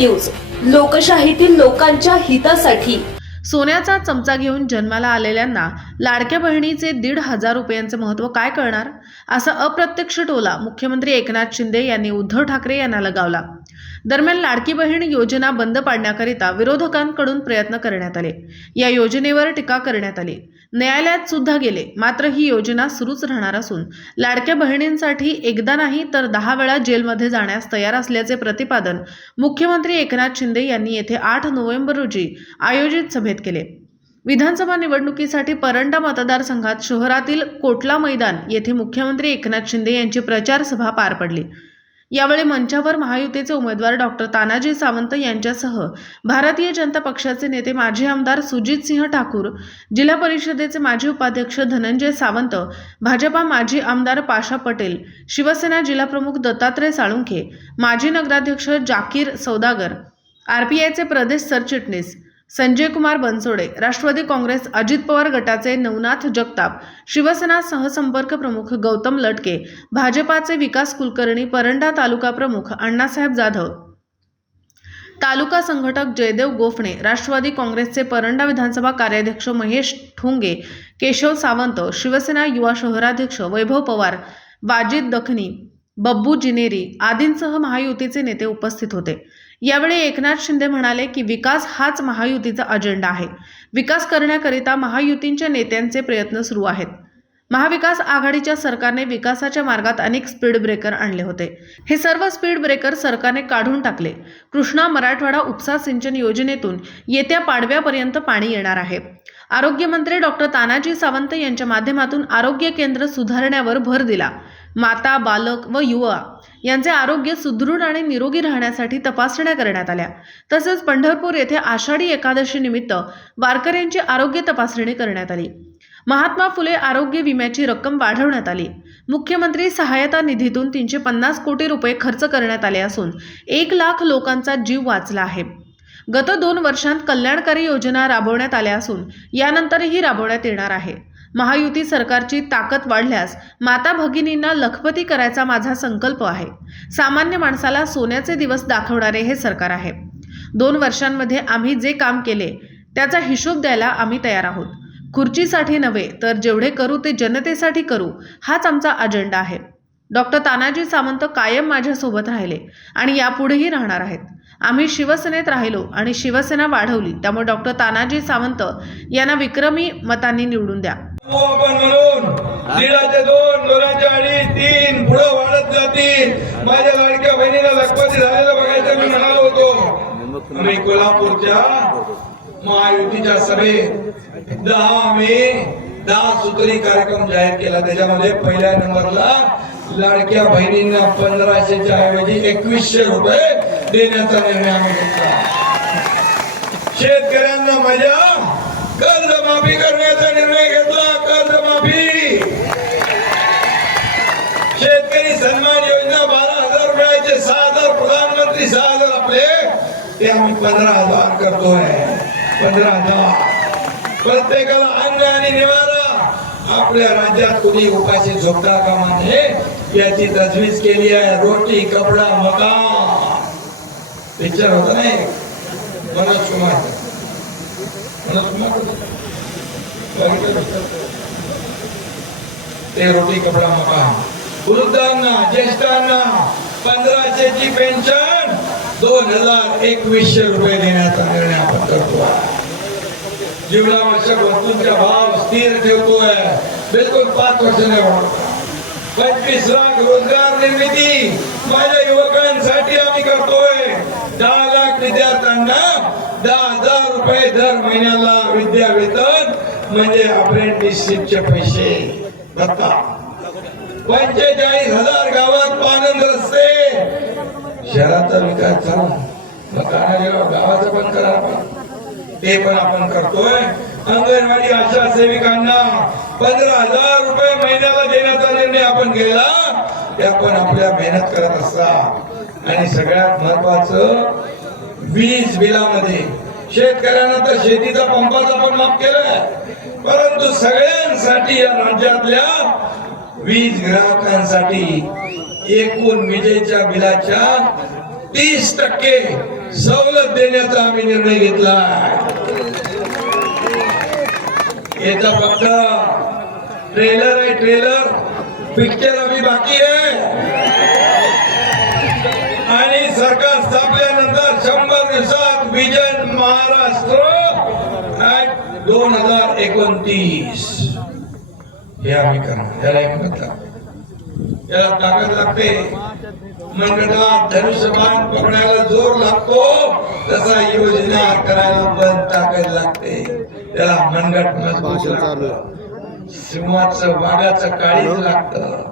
News. लोकशाहीतील लोकांच्या हितासाठी. सोन्याचा चमचा घेऊन जन्माला आलेल्यांना लाडक्या बहिणीचे दीड हजार रुपयांचे महत्त्व काय कळणार? असा अप्रत्यक्ष टोला मुख्यमंत्री एकनाथ शिंदे यांनी उद्धव ठाकरे यांना लगावला. दरम्यान लाडकी बहीण योजना बंद पाडण्याकरिता विरोधकांकडून प्रयत्न करण्यात आले. या योजनेवर टीका करण्यात आली. न्यायालयात सुद्धा गेले. मात्र ही योजना सुरूच राहणार असून लाडक्या बहिणींसाठी एकदा नाही तर दहा वेळा जेलमध्ये जाण्यास तयार असल्याचे प्रतिपादन मुख्यमंत्री एकनाथ शिंदे यांनी येथे आठ नोव्हेंबर रोजी आयोजित सभेत केले. विधानसभा निवडणुकीसाठी परंडा मतदारसंघात शहरातील कोटला मैदान येथे मुख्यमंत्री एकनाथ शिंदे यांची प्रचार सभा पार पडली. यावेळी मंचावर महायुतीचे उमेदवार डॉक्टर तानाजी सावंत यांच्यासह भारतीय जनता पक्षाचे नेते माजी आमदार सुजित सिंह ठाकूर जिल्हा परिषदेचे माजी उपाध्यक्ष धनंजय सावंत भाजपा माजी आमदार पाशा पटेल शिवसेना जिल्हाप्रमुख दत्तात्रय साळुंखे माजी नगराध्यक्ष जाकीर सौदागर आरपीआयचे प्रदेश सरचिटणीस संजय कुमार बनसोडे राष्ट्रवादी काँग्रेस अजित पवार गटाचे नवनाथ जगताप शिवसेना सहसंपर्क प्रमुख गौतम लटके भाजपाचे विकास कुलकर्णी परंडा तालुका प्रमुख अण्णासाहेब जाधव. तालुका संघटक जयदेव गोफणे राष्ट्रवादी काँग्रेसचे परंडा विधानसभा कार्याध्यक्ष महेश ठोंगे केशव सावंत शिवसेना युवा शहराध्यक्ष वैभव पवार वाजिद दखनी बब्बू जिनेरी आदींसह महायुतीचे नेते उपस्थित होते. यावेळी एकनाथ शिंदे म्हणाले की विकास हाच महायुतीचा अजेंडा आहे. विकास करण्याकरिता महायुतींच्या नेत्यांचे प्रयत्न सुरू आहेत. महाविकास आघाडीच्या सरकारने विकासाच्या मार्गात अनेक स्पीड ब्रेकर आणले होते. हे सर्व स्पीड ब्रेकर सरकारने काढून टाकले. कृष्णा मराठवाडा उपसा सिंचन योजनेतून येत्या पाडव्यापर्यंत पाणी येणार आहे. आरोग्यमंत्री डॉक्टर तानाजी सावंत यांच्या माध्यमातून आरोग्य केंद्र सुधारण्यावर भर दिला. माता बालक व युवा यांचे आरोग्य सुदृढ आणि निरोगी राहण्यासाठी तपासण्या करण्यात आल्या. तसेच पंढरपूर येथे आषाढी एकादशी निमित्त वारकऱ्यांची आरोग्य तपासणी करण्यात आली. महात्मा फुले आरोग्य विम्याची रक्कम वाढवण्यात आली. मुख्यमंत्री सहायता निधीतून तीनशे पन्नास कोटी रुपये खर्च करण्यात आले असून एक लाख लोकांचा जीव वाचला आहे. गत दोन वर्षांत कल्याणकारी योजना राबवण्यात आल्या असून यानंतरही राबवण्यात येणार आहे. महायुती सरकारची ताकद वाढल्यास माता भगिनींना लखपती करायचा माझा संकल्प आहे. सामान्य माणसाला सोन्याचे दिवस दाखवणारे हे सरकार आहे. दोन वर्षांमध्ये आम्ही जे काम केले त्याचा हिशोब द्यायला आम्ही तयार आहोत. खुर्चीसाठी नव्हे तर जेवढे करू ते जनतेसाठी करू हाच आमचा अजेंडा आहे. डॉक्टर तानाजी सावंत कायम माझ्यासोबत राहिले आणि यापुढेही राहणार आहेत. आम्ही शिवसेनेत राहिलो आणि शिवसेना वाढवली त्यामुळे डॉक्टर तानाजी सावंत यांना विक्रमी मतांनी निवडून द्या. आपण म्हणून. दीडाचे दोन दोनाचे अडीच तीन पुढे वाढत जातील. माझ्या लाडक्या बहिणीला लखपती झालेलं बघायचं मी म्हणालो होतो. आम्ही कोल्हापूरच्या महायुतीच्या सभेत दहा मे दहा सूत्री कार्यक्रम जाहीर केला. त्याच्यामध्ये पहिल्या नंबरला लाडक्या बहिणींना पंधराशेच्या ऐवजी एकवीसशे रुपये देण्याचा निर्णय आम्ही घेतला. शेतकऱ्यांना माझ्या कर्ज माफी करण्याचा निर्णय घेतला. ते रुपयाचे सहा हजार प्रधानमंत्री सहा हजार आपले ते आम्ही पंधरा हजार करतोय. पंधरा हजार. प्रत्येकाला अन्न आणि निवारा. आपल्या राज्यात कुणी उपाशी झोपता कामा नये याची तजवीज केली आहे. रोटी कपडा मकान. पिक्चर होता नाही मनोज कुमार. मनोज कुमार ते रोटी कपडा मकान. वृद्धांना ज्येष्ठांना पंधराशेची पेन्शन दोन हजार एकवीसशे रुपये देण्याचा निर्णय आपण करतो जीवनावश्यक वस्तूंचा भाव स्थिर ठेवतोय. बिलकुल पाच वर्षाने पंचवीस लाख रोजगार निर्मिती माझ्या युवकांसाठी आम्ही करतोय. दहा लाख विद्यार्थ्यांना दहा हजार रुपये दर महिन्याला विद्या वेतन म्हणजे अप्रेंटिसशिपचे पैसे. पंचेचाळीस हजार गावात पानंद शहराचा विकास झाला मग तानाजीराव गावाचा पण करा आपण. ते पण आपण करतोय. अंगणवाडी आशा सेविकांना पंधरा हजार रुपये महिन्याला देण्याचा निर्णय आपण केला ते आपण आपल्या मेहनत करत असता आणि सगळ्यात महत्वाचं वीज बिलामध्ये. शेतकऱ्यांना तर शेतीचा पंपाचा पण माफ केलाय. परंतु सगळ्यांसाठी या राज्यातल्या वीज ग्राहकांसाठी एकूण विजेच्या बिलाच्या तीस टक्के सवलत देण्याचा आम्ही निर्णय घेतला. याचा फक्त. ट्रेलर आहे ट्रेलर. पिक्चर आम्ही बाकी आहे. आणि सरकार स्थापल्यानंतर शंभर दिवसात विजन महाराष्ट्र दोन हजार एकोणतीस. हे आम्ही करणार. त्याला एक लागतं. याला ताकद लागते मनगटात धनुष्यबाण पकडायला जोर लागतो तसा योजना करायला पण ताकद लागते. त्याला मनगट मजबूत लागतं. सिंहाचं वाघाचं काळीज लागतं.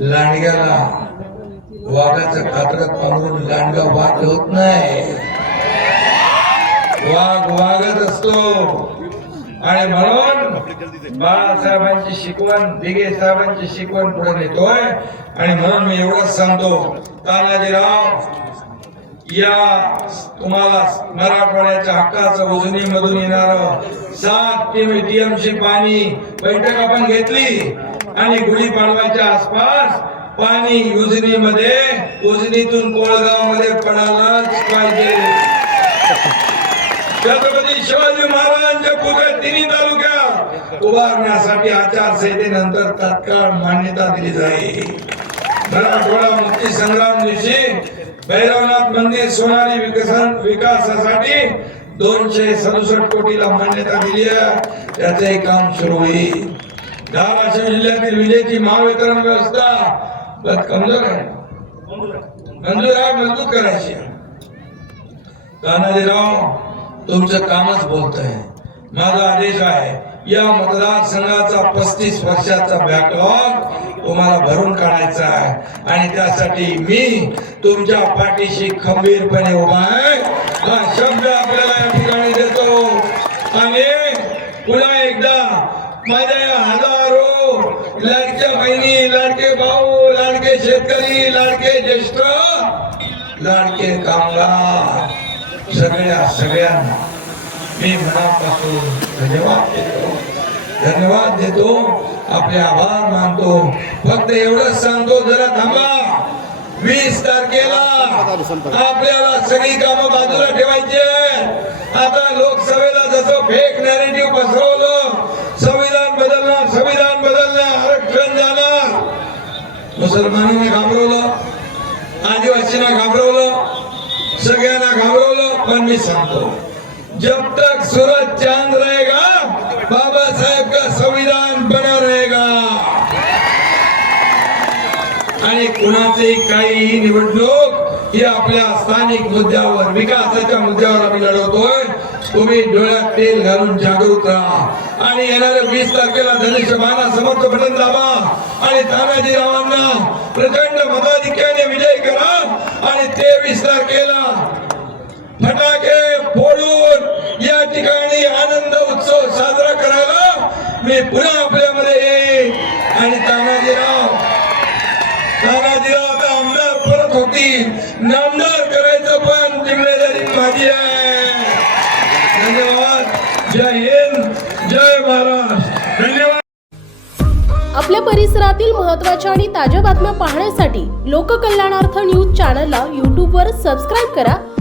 लांडग्याला वाघाचं कातड पाहून लांडगा वाघ होत नाही. वाघ वाघच असतो. आणि म्हणून बाळासाहेबांची शिकवण दिगे साहेबांची शिकवण पुढे नेतोय. आणि म्हणून मी एवढंच सांगतो तानाजीराव या तुम्हाला मराठवाड्याच्या हक्काचं उजनीमधून येणार सात टीएमसी पाणी. बैठक आपण घेतली आणि गुढीपाडवाच्या आसपास पाणी उजनीमध्ये उजनीतून कोळगावमध्ये पडायलाच पाहिजे. छत्रपती शिवाजी महाराजांच्या पुतळे तिन्ही तालुक्यात उभारण्यासाठी आचारसंहितेनंतर तत्काळ मान्यता दिली जाईल. मराठवाडा मुक्ती संग्राम दिवशी भैरवनाथ मंदिर सोनारी विकसन विकासासाठी दोनशे सदुसष्ट कोटीला मान्यता दिली आहे. त्याचंही काम सुरू होईल. धाराशिव जिल्ह्यातील विजेची महावितरण व्यवस्था कमजोर आहे. मंजूर आहे. मजबूत करायची तानाजीराव तुमचं कामच बोलत आहे माझा आदेश आहे या मतदारसंघाचा पस्तीस वर्षाचा बॅकलॉग तुम्हाला भरून काढायचा आहे. आणि त्यासाठी मी तुमच्या पाठीशी खंबीरपणे उभा आहे. हा शब्द आपल्याला या ठिकाणी देतो. आणि पुन्हा एकदा माझ्या या हजारो लाडक्या बहिणी लाडके भाऊ लाडके शेतकरी लाडके ज्येष्ठ लाडके कामगार. सगळ्या सगळ्यांना मी मनापासून धन्यवाद देतो. धन्यवाद देतो. आपले आभार मानतो. फक्त एवढंच सांगतो जरा थांबा. वीस तारखेला आपल्याला सगळी कामं बाजूला ठेवायची. आता लोकसभेला जसं फेक नॅरेटिव्ह पसरवलं संविधान बदलणार संविधान बदलणार आरक्षण जाणार. मुसलमानांना घाबरवलं आदिवासींना घाबरवलं सगळ्यांना घाबरवलं. पण मी सांगतो. जब तक सूरज चांद रहेगा बाबा साहेब का संविधान बना रहेगा. आणि कुणाचेही काही निवडणूक ही आपल्या स्थानिक मुद्द्यावर विकासाच्या मुद्द्यावर आम्ही लढवतोय. तुम्ही डोळ्यात तेल घालून जागरूक राहा. आणि येणाऱ्या वीस तारखेला धनुष्यबाणा समर्थ बटन दाबा आणि तानाजीरावांना प्रचंड मताधिक्याने विजय करा. आणि तेवीस तारखेला फटाके फोडून या ठिकाणी आनंद उत्सव साजरा करायला मी पुन्हा आपल्यामध्ये येईन. आणि तानाजीराव तानाजीराव आता आमदार परत होतील. नामदार करायचं पण जिम्मेदारी माझी आहे. धन्यवाद. जय हिंद. जय महाराष्ट्र. धन्यवाद. आपल्या परिसरातील महत्त्वाच्या आणि ताज्या बातम्या पाहण्यासाठी लोककल्याणार्थ न्यूज चॅनलला यूट्यूबवर सबस्क्राईब करा.